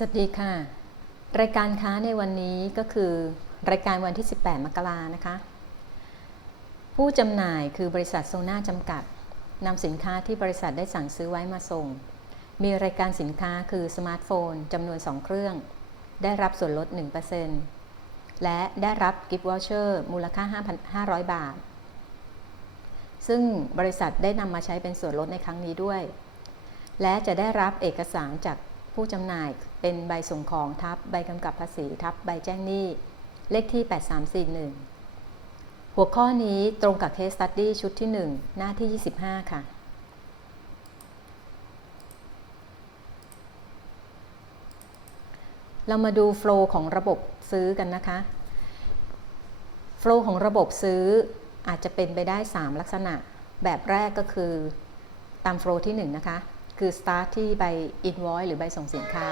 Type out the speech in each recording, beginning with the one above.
สวัสดีค่ะ รายการค้าในวันนี้ก็คือรายการวันที่ 18 มกรานะคะ ผู้จำหน่ายคือบริษัทโซน่าจำกัดนำสินค้าที่บริษัทได้สั่งซื้อไว้มาส่ง มีรายการสินค้าคือสมาร์ทโฟนจำนวน 2 เครื่อง ได้รับส่วนลด 1%และได้รับกิฟต์วอเชอร์มูลค่า 5,500 บาท ซึ่งบริษัทได้นำมาใช้เป็นส่วนลดในครั้งนี้ด้วย และจะได้รับเอกสารจาก ผู้จำหน่ายเป็นใบส่งของทับใบกำกับภาษีทับใบแจ้งหนี้ เลขที่ 8341 หัวข้อนี้ตรงกับ Case Study ชุดที่ 1 หน้าที่ 25 ค่ะ เรามาดูโฟล์ของระบบซื้อกันนะคะโฟล์ของระบบซื้ออาจจะเป็นไปได้ 3 ลักษณะ แบบแรกก็คือตามโฟล์ที่ 1 นะคะ คือ start ที่ใบ invoice หรือใบส่งสินค้า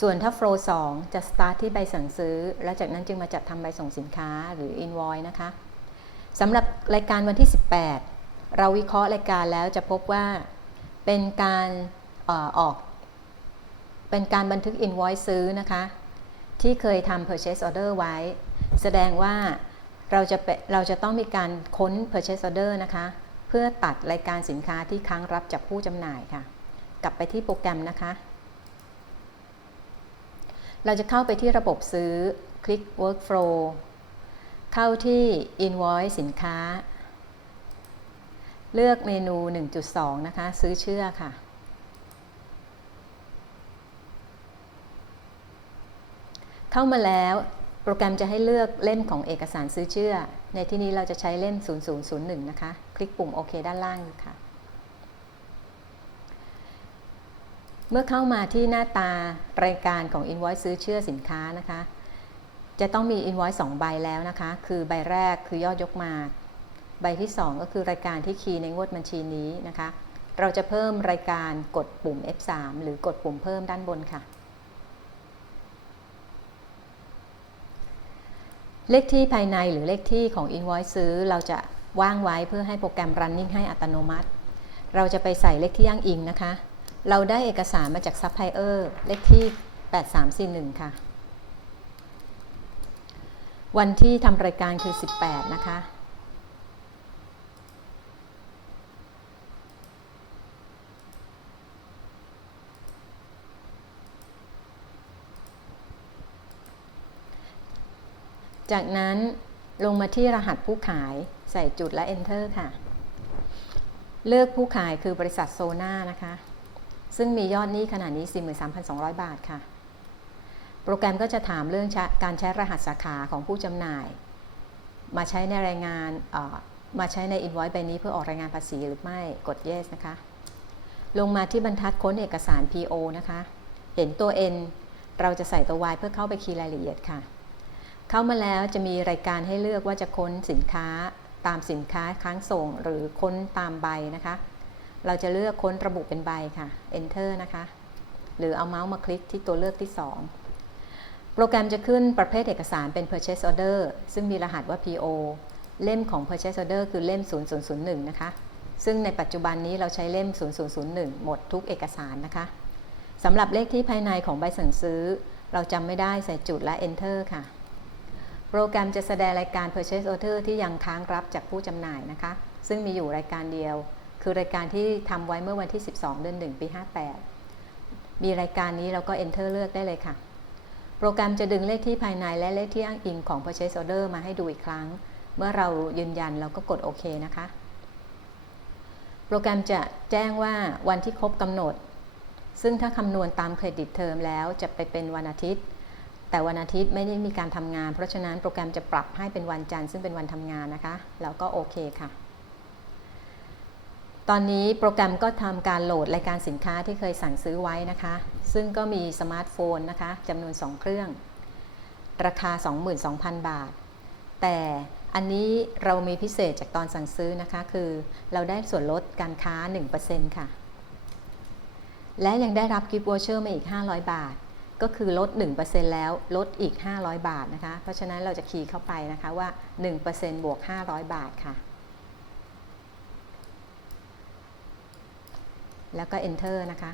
ส่วนถ้า flow 2 จะ start ที่ใบสั่งซื้อ แล้วจากนั้นจึงมาจัดทำใบส่งสินค้าหรือ invoice นะคะสำหรับรายการวันที่ 18 เราวิเคราะห์รายการแล้วจะพบว่าเป็นการออก เป็นการบันทึก invoice ซื้อนะคะ ที่เคยทำ purchase order ไว้ แสดงว่าเราจะเปเราจะต้องมีการค้น purchase order นะคะ พื่อตัดรายการสินค้าที่ค้างรับจากผู้จำหน่ายค่ะ กลับไปที่โปรแกรมนะคะ เราจะเข้าไปที่ระบบซื้อ คลิก workflow เข้าที่ invoice สินค้า เลือกเมนู 1.2 นะคะ ซื้อเชื่อค่ะ เข้ามาแล้วโปรแกรมจะให้เลือกเล่มของเอกสารซื้อเชื่อ ในที่นี้เราจะใช้เล่ม 0001 นะคะ คลิกปุ่มโอเคด้านล่างค่ะ เมื่อเข้ามาที่หน้าตารายการของ Invoice ซื้อเชื่อสินค้านะคะ จะต้องมี Invoice 2 ใบแล้วนะคะ คือใบแรกคือยอดยกมา ใบที่ 2 ก็คือรายการที่คีย์ในงวดบัญชีนี้นะคะ เราจะเพิ่มรายการกดปุ่ม F3 หรือกดปุ่มเพิ่มด้านบนค่ะ เลขที่ภายในหรือเลขที่ของ Invoice ซื้อ เราจะว่างไว้เพื่อให้โปรแกรม Running ให้อัตโนมัติ เราจะไปใส่เลขที่ย่างอิงนะคะ เราได้เอกสารมาจากซัพพลายเออร์เลขที่ 8341 ค่ะ วันที่ทำรายการคือ 18 นะคะ จากนั้นลงมาที่รหัสผู้ขายใส่จุดและ Enter ค่ะ เลือกผู้ขายคือบริษัทโซนานะคะ ซึ่งมียอดหนี้ขนาดนี้ 43,200 บาทค่ะ โปรแกรมก็จะถามเรื่องการใช้รหัสสาขาของผู้จำหน่าย มาใช้ในรายงานมาใช้ใน invoice ใบนี้เพื่อออกรายงานภาษีหรือไม่กด yes นะคะ ลงมาที่บรรทัดค้นเอกสาร PO นะคะ เห็นตัว N เราจะใส่ตัว Y เพื่อเข้าไปคีย์รายละเอียดค่ะ เข้ามาแล้วจะมีรายการให้เลือกว่าจะค้นสินค้าตามสินค้าค้างส่งหรือค้นตามใบนะคะ เราจะเลือกค้นระบุเป็นใบค่ะ Enter นะคะ หรือเอาเมาส์มาคลิกที่ตัวเลือกที่ 2 โปรแกรมจะขึ้นประเภทเอกสารเป็น Purchase Order ซึ่งมีรหัสว่า PO เล่มของ Purchase Order คือเล่ม 0001 นะคะ ซึ่งในปัจจุบันนี้เราใช้เล่ม 0001 หมดทุกเอกสารนะคะสำหรับเลขที่ภายในของใบสั่งซื้อ เราจำไม่ได้ใส่จุดและ Enter ค่ะ โปรแกรมจะแสดงรายการ Purchase Order ที่ยังค้างรับจากผู้จำหน่ายนะคะ ซึ่งมีอยู่รายการเดียว คือรายการที่ทำไว้เมื่อวันที่ 12 เดือน 1 ปี 58 มีรายการนี้เราก็ Enter เลือกได้เลยค่ะ โปรแกรมจะดึงเลขที่ภายในและเลขที่อ้างอิงของ Purchase Order มาให้ดูอีกครั้ง เมื่อเรายืนยันเราก็กดโอเคนะคะ โปรแกรมจะแจ้งว่าวันที่ครบกำหนด ซึ่งถ้าคำนวณตามเครดิตเทอมแล้วจะไปเป็นวันอาทิตย์ แต่วันอาทิตย์ไม่ได้มีการทำงาน เพราะฉะนั้นโปรแกรมจะปรับให้เป็นวันจันทร์ซึ่งเป็นวันทำงานนะคะ แล้วก็โอเคค่ะ ตอนนี้โปรแกรมก็ทำการโหลดรายการสินค้าที่เคยสั่งซื้อไว้นะคะ ซึ่งก็มีสมาร์ทโฟนนะคะจำนวน 2 เครื่อง ราคา 22,000 บาท แต่อันนี้เรามีพิเศษจากตอนสั่งซื้อนะคะ คือเราได้ส่วนลดการค้า 1%ค่ะ และยังได้รับกิฟต์วอเชอร์มาอีก 500 บาท ก็คือลด 1%แล้วลดอีก 500 บาทนะคะ เพราะฉะนั้นเราจะคีย์เข้าไปนะคะว่า 1%บวก 500 บาทค่ะ แล้วก็ enter นะคะ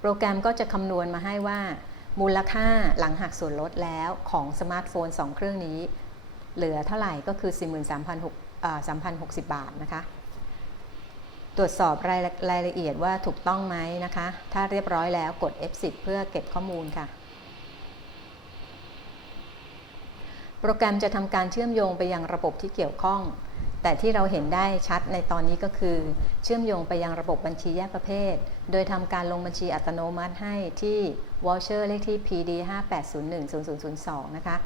โปรแกรมก็จะคำนวณมาให้ว่า มูลค่าหลังหักส่วนลดแล้วของสมาร์ทโฟน 2 เครื่องนี้ เหลือเท่าไหร่ก็คือ 43,360 บาทนะคะ ตรวจสอบรายละรายละเอียดว่าถูกต้องไหมนะคะ ถ้าเรียบร้อยแล้วกด F10 เพื่อเก็บข้อมูลค่ะ โปรแกรมจะทำการเชื่อมโยงไปยังระบบที่เกี่ยวข้อง แต่ที่เราเห็นได้ชัดในตอนนี้ก็คือ เชื่อมโยงไปยังระบบบัญชีแยกประเภท โดยทำการลงบัญชีอัตโนมัติให้ที่ voucher เลขที่ PD 58010002นะคะ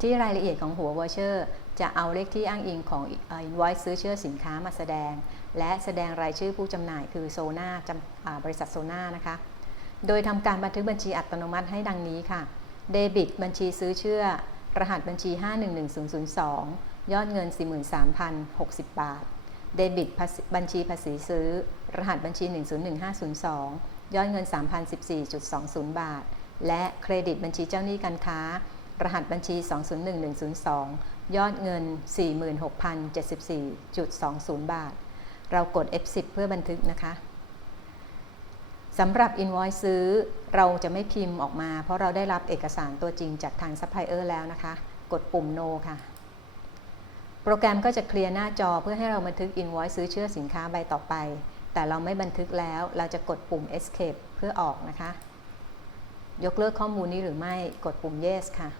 ที่รายละเอียดของหัว voucher จะเอาเลขที่อ้างอิงของ invoice ซื้อเชื่อสินค้ามาแสดง และแสดงรายชื่อผู้จำหน่ายคือโซนาบริษัทโซนานะคะ โดยทำการบันทึกบัญชีอัตโนมัติให้ดังนี้ค่ะ เดบิต บัญชีซื้อเชื่อ รหัสบัญชี 511002 ยอดเงิน 43,060 บาท เดบิตบัญชีภาษีซื้อ รหัสบัญชี 101502 ยอดเงิน 3,014.20 บาท และเครดิตบัญชีเจ้าหนี้การค้า รหัสบัญชี 201102 ยอดเงิน 46,074.20 บาท เรากด F10 เพื่อบันทึกนะคะสำหรับ invoice ซื้อเราจะไม่พิมพ์ออกมา เพราะเราได้รับเอกสารตัวจริงจากทาง supplier แล้วนะคะ กดปุ่ม no ค่ะ โปรแกรมก็จะเคลียร์หน้าจอเพื่อให้เราบันทึก invoice ซื้อเชื่อสินค้าใบต่อไป แต่เราไม่บันทึกแล้ว เราจะกดปุ่ม escape เพื่อออกนะคะ ยกเลิกข้อมูลนี้หรือไม่ กดปุ่ม yes ค่ะ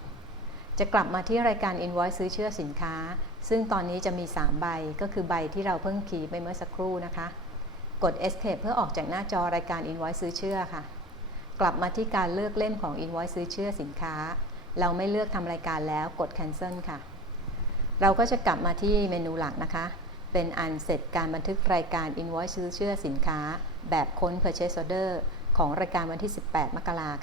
จะกลับมาที่รายการ invoice ซื้อเชื่อสินค้า ซึ่งตอนนี้จะมี 3 ใบก็คือใบที่เราเพิ่งคีไปเมื่อสักครู่นะคะ กด escape เพื่อออกจากหน้าจอรายการ invoice ซื้อเชื่อค่ะ กลับมาที่การเลือกเล่มของ invoice ซื้อเชื่อสินค้า เราไม่เลือกทำรายการแล้วกด cancel ค่ะ เราก็จะกลับมาที่เมนูหลักนะคะ เป็นอันเสร็จการบันทึกรายการ invoice ซื้อเชื่อสินค้า แบบค้น purchase order ของรายการวันที่ 18 มกราคม